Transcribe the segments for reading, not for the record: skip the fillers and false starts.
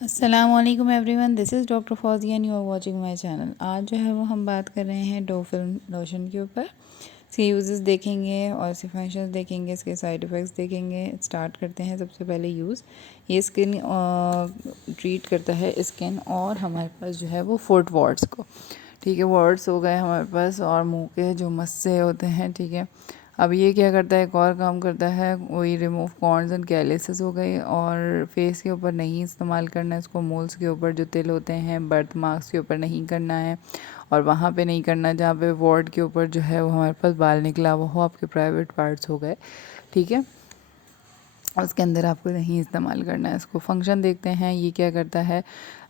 अस्सलामुअलैकुम everyone, this is doctor Fauzia and you are watching my channel. आज जो है वो हम बात कर रहे हैं डोफिल्म लोशन के ऊपर। इसके यूजेस देखेंगे और इसके फंक्शंस देखेंगे, इसके साइड इफ़ेक्ट्स देखेंगे। स्टार्ट करते हैं। सबसे पहले यूज़, ये स्किन ट्रीट करता है स्किन और हमारे पास जो है वो फुट वॉर्ट्स को। ठीक है, वॉर्ट्स हो गए हमारे पास और मुंह के जो मस्से होते हैं। ठीक है, अब ये क्या करता है, एक और काम करता है, वही रिमूव कॉर्न्स एंड कैलिसेस हो गई। और फेस के ऊपर नहीं इस्तेमाल करना है इसको, मोल्स के ऊपर जो तिल होते हैं, बर्थ मार्क्स के ऊपर नहीं करना है और वहाँ पे नहीं करना जहाँ पे वॉर्ड के ऊपर जो है वो हमारे पास बाल निकला हुआ हो, आपके प्राइवेट पार्ट्स हो गए। ठीक है, उसके अंदर आपको नहीं इस्तेमाल करना है इसको। फंक्शन देखते हैं ये क्या करता है,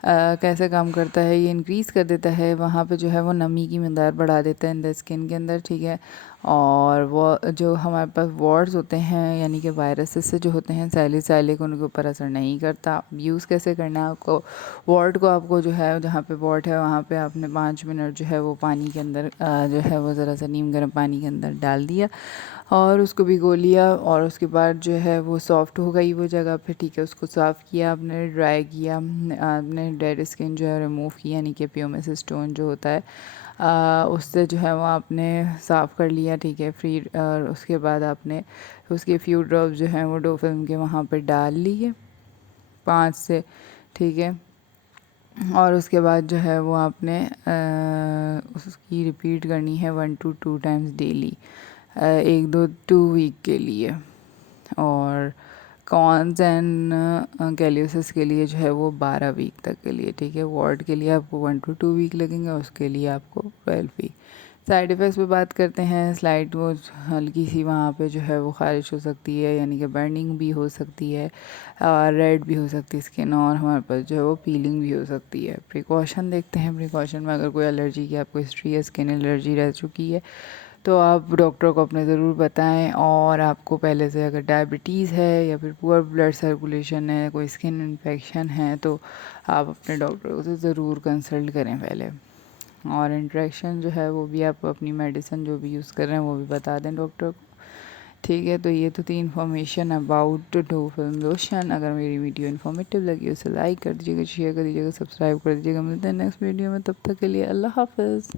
कैसे काम करता है। ये इंक्रीज़ कर देता है, वहाँ पे जो है वो नमी की मकदार बढ़ा देता है इन द स्किन के अंदर। ठीक है, और वो जो हमारे पास वॉर्ड्स होते हैं यानी कि वायरसेस से जो होते हैं सैलिसाइलिक, उनके ऊपर असर नहीं करता। यूज़ कैसे करना है आपको, वॉर्ड को आपको जो है जहाँ पे वॉर्ड है वहाँ पे आपने 5 मिनट जो है वो पानी के अंदर जो है वो ज़रा सा नीम गर्म पानी के अंदर डाल दिया और उसको भिगो लिया और उसके बाद जो है वो सॉफ्ट हो गई वो जगह पे। ठीक है, उसको साफ़ किया आपने, ड्राई किया आपने, डेड स्किन जो है रिमूव किया यानी कि पीओएमएस स्टोन जो होता है उससे जो है वो आपने साफ़ कर लिया। ठीक है, फ्री। और उसके बाद आपने उसके फ्यू ड्रॉप्स जो हैं वो डोफिल्म के वहाँ पर डाल लिए 5 से। ठीक है, और उसके बाद जो है वो आपने उसकी रिपीट करनी है 1 to 2 टाइम्स डेली, 2 वीक के लिए। और कॉन्स एंड कैल्यूसिस के लिए जो है वो 12 वीक तक के लिए। ठीक है, वार्ड के लिए आपको 1 to 2 वीक लगेंगे, उसके लिए आपको 12 वीक। साइड इफ़ेक्ट्स पे बात करते हैं। स्लाइड वो हल्की सी वहाँ पे जो है वो ख़ारिश हो सकती है यानी कि बर्निंग भी हो सकती है, रेड भी हो सकती है स्किन, और हमारे पास जो है वो पीलिंग भी हो सकती है। प्रिकॉशन देखते हैं। प्रिकॉशन में अगर कोई एलर्जी की आपको हिस्ट्री है, स्किन एलर्जी रह चुकी है, तो आप डॉक्टर को अपने ज़रूर बताएं। और आपको पहले से अगर डायबिटीज़ है या फिर पुअर ब्लड सर्कुलेशन है, कोई स्किन इन्फेक्शन है, तो आप अपने डॉक्टर से ज़रूर कंसल्ट करें पहले। और इंट्रैक्शन जो है वो भी आप अपनी मेडिसिन जो भी यूज़ कर रहे हैं वो भी बता दें डॉक्टर को। ठीक है, तो ये तो थी इन्फॉर्मेशन अबाउट डोफिल्म लोशन। अगर मेरी वीडियो इन्फॉर्मेटिव लगी उसे लाइक कर दीजिएगा, शेयर कर दीजिएगा, सब्सक्राइब कर दीजिएगा। मिलते हैं नेक्स्ट वीडियो में, तब तक के लिए अल्लाह हाफ़िज़।